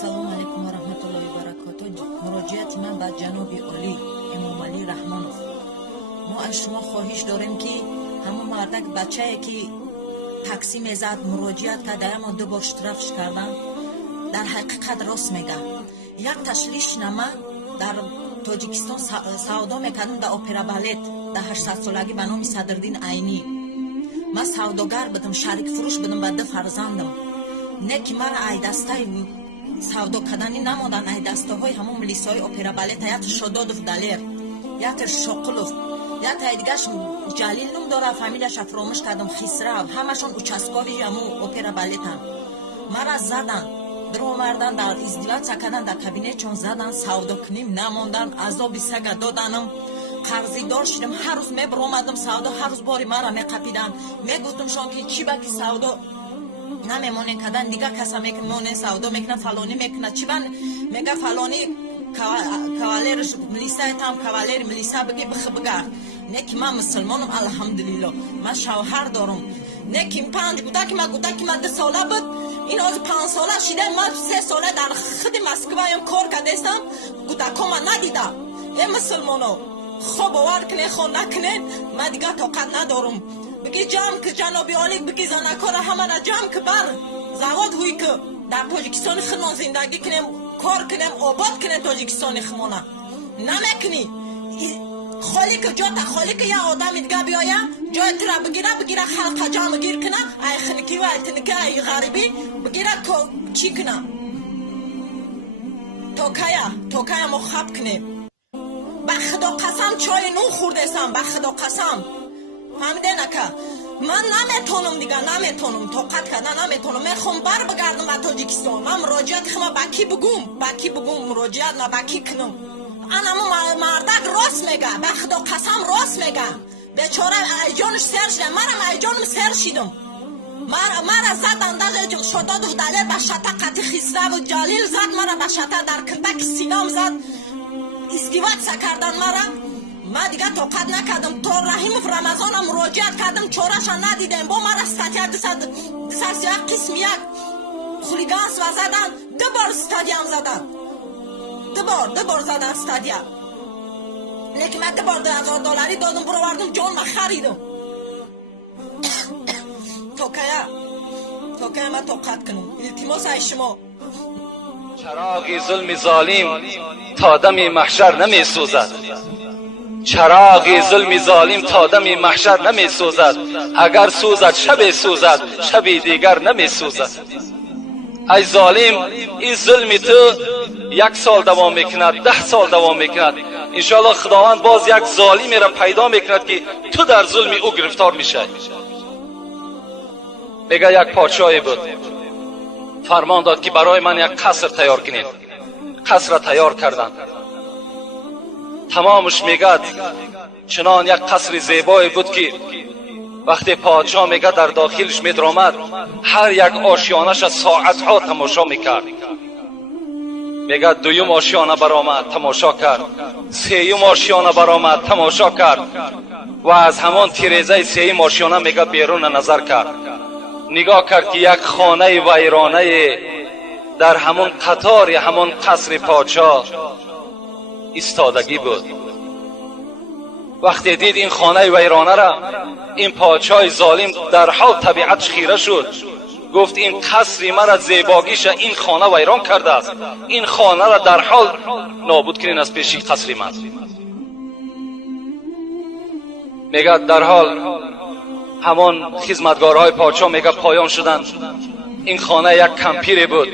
салому алейкум ва раҳматуллоҳи ва баракатуҳ. муроҷиати ман ба ҷаноби олӣ эмомалӣ раҳмонов. мо аз шумо хоҳиш дорем ки ҳамон мардак бачае ки такси мезад муроҷиат карда ямо ду бор штрафш кардан, дар ҳақиқат рост мега. як ташлишнама дар тоҷикистон савдо мекардам дар опера балет дар 800 солагӣ ба номи Садриддин Айнӣ. ман савдогар будам, шарикфурӯш будам ба ду фарзандам. не ки мара айдастаи савдо кардани намодан айдастаҳои ҳамон милисаҳои опера балет, як Шододов Далер, як Шоқулов, як дигаш Ҷалил нум дора, фамилияша фаромӯш кардам, Хисрав, ҳамашон участкови ҳамон опера балетам. мара задан, дромардан, дар издивоҷ кардан, дар кабинетчон задан, савдокуним намондан, азоби сага доданам, қарзидор шидам. ҳар рӯз мебиромадам савдо, ҳар рӯз бори мара меқапидан, мегуфтамшон ки чӣ баки савдо намемонен кардан, дигар каса мекунен савдо мекунад, фалони мекунад, чӣ ба мега фалони кавалер милисаятам кавалери милиса биги бигард. не ки ман мусулмонам, алҳамдулилло ман шавҳар дорам. не ки гудаки ман 2 сола буд, ин ҳозир 5 сола шида, ман 3 сола дар худи Москваям кор кардестам, гудакома надидам. мусулмоно хо бовар кунед, хо накунед, ман дигар тоқат надорам. биги ҷамъ ки ҷаноби олӣ, биги занакора ҳамара ҷамъ ки бар завод ҳуй ки дар Тоҷикистони худмон зиндагӣ кунем, кор кунем, обод кунем Тоҷикистони худмона. намекунӣ. холӣ ки ҷота холӣ ки я одами дига биёя ҷои тура бигира халқа ҷамъ гир куна, ай хиники ва ай тиники ай ғарибӣ бигира, то чӣ кунам? то кая мо хаб кунем? ба худо қасам чои нун хӯрдесам, ба худо қасам. фаҳмиден ака? ман наметонам дига, наметонам тоқат карда, наметонам. мехом бар бигардам ба Тоҷикистон. ман муроҷиати хама ба ки бигум муроҷиат на ба ки кунам? анамо мардак рост мега, ба худо қасам рост мега. бечора айҷонаш сер шида, марам айҷонам сер шидам. мара зад андаза Шододов Далер ба шата қати Хисраву Ҷалил зад мара ба шата, дар киндаки синам зад, издивоҷ кардан мара. ман дигар тоқат накардам. то Раҳимов Рамазонам муроҷиат кардам, чораша надидем. бо мара статья 231 қисми 1 хулиганство задан, 2 бор стадиям задан, 2 бор задан стадия. лекин ман 2 бор $2000 додам, бировардам, ҷонма харидам. то кая ман тоқат кунам? илтимос ай шумо. چراغ ظلم ظالم تا دم محشر نمی سوزد. چراغ ظلم ظالم تا دم محشر نمی سوزد. اگر سوزد شب سوزد، شب دیگر نمی سوزد. ای ظالم، این ظلم تو 1 سال دوام میکند، 10 سال دوام میکند. انشاءالله خداوند باز یک ظالمی را پیدا میکند که تو در ظلم او گرفتار میشی. میگه یک پادشاهی بود، فرمان داد که برای من یک قصر تیار کنید. قصر را تیار کردند. تمامش میگد چنان یک قصر زیبایی بود که وقتی پادشاه میگه در داخلش میدرآمد، هر یک آشیانش ساعتها تماشا میکرد. میگه 2م آشیانه برآمد، تماشا کرد. 3م آشیانه برآمد، تماشا کرد. و از همان تیریزه 3م آشیانه میگه بیرون نظر کرد. نگاه کرد که یک خانه ویرانه در همون قطار همون قصر پادشاه ایستادگی بود. وقتی دید این خانه ویرانه را، این پادشاه ظالم در حال طبیعتش خیره شد. گفت این قصر مرا زیباگیش این خانه ویران کرده است. این خانه را در حال نابود کنین از پیش قصر من. میگه در حال همان خدمتگارهای پادشاه میگه پایان شدند. این خانه یک کمپیری بود،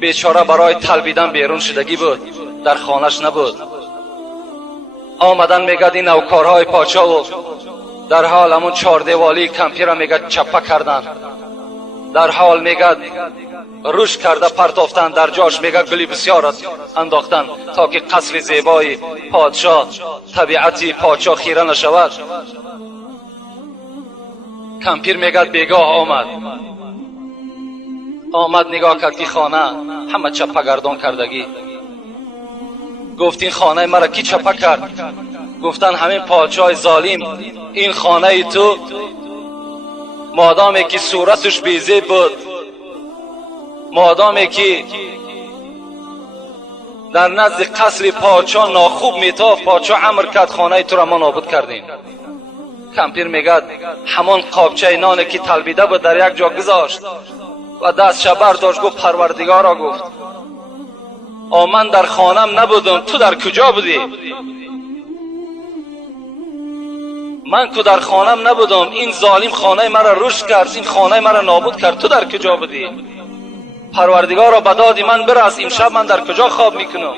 بیچاره برای تلبیدن بیرون شدگی بود، در خانهش نبود. آمدن میگه این نوکارهای پادشاه و در حال همون 4 دیوالی کمپیر را میگه چپه کردن. در حال میگه روش کرده پرتافتن، در جاش میگه گلی بسیار انداختن تا که قصر زیبای پادشاه، طبیعتی پادشاه خیره نشود. کمپیر میگه بیگاه آمد نگاه کرد که خانه همه چپه گردان کردگی. گفت این خانه مرا کی چپه کرد؟ گفتن همین پادشاه ظالم. این خانه تو مادامی که صورتش بیزه بود، مادامی که در نزد قصر پادشاه ناخوب میتاف. پادشاه امر کرد خانه تو را ما نابود کردیم. کمپیر میگد همان قابچه نانی که تلبیده بود در یک جا گذاشت و دستش برداشت گفت پروردگارا، گفت من در خانم نبودم، تو در کجا بودی؟ من که در خانم نبودم، این ظالم خانه مرا رشد کرد، این خانه مرا نابود کرد، تو در کجا بودی؟ پروردگارا به داد من برس، امشب من در کجا خواب میکنم؟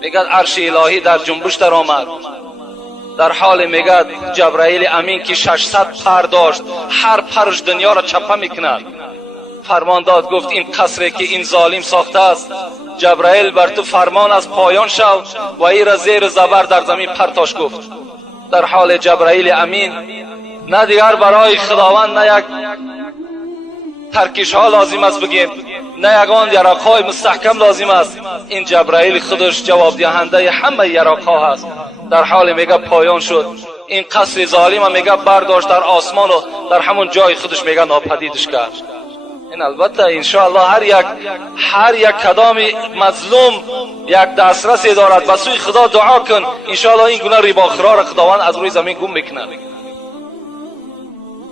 میگد عرش الهی در جنبش در آمد. در حال میگد جبرائیل امین که 600 پر داشت، هر پرش دنیا را چپه میکند. فرمان داد گفت این قصری که این ظالم ساخته است، جبرائیل بر تو فرمان از پایان شو و ای را زیر زبر در زمین پرتاش. گفت در حال جبرائیل امین نه دیگر برای خداوند نه یک ترکیش ها لازم است بگیم، نه یگان یراقهای مستحکم لازم است. این جبرائیل خودش جواب دهنده همه یراقها است. در حال میگه پایان شد. این قصر ظالم میگه برداشت در آسمان و در همون جای خودش میگه ناپدیدش کرد. این البته انشاءالله هر یک کدام مظلوم یک دسترسی دارد. به سوی خدا دعا کن، انشاءالله این گناه ریباخرا را خداوند از روی زمین گم میکنه.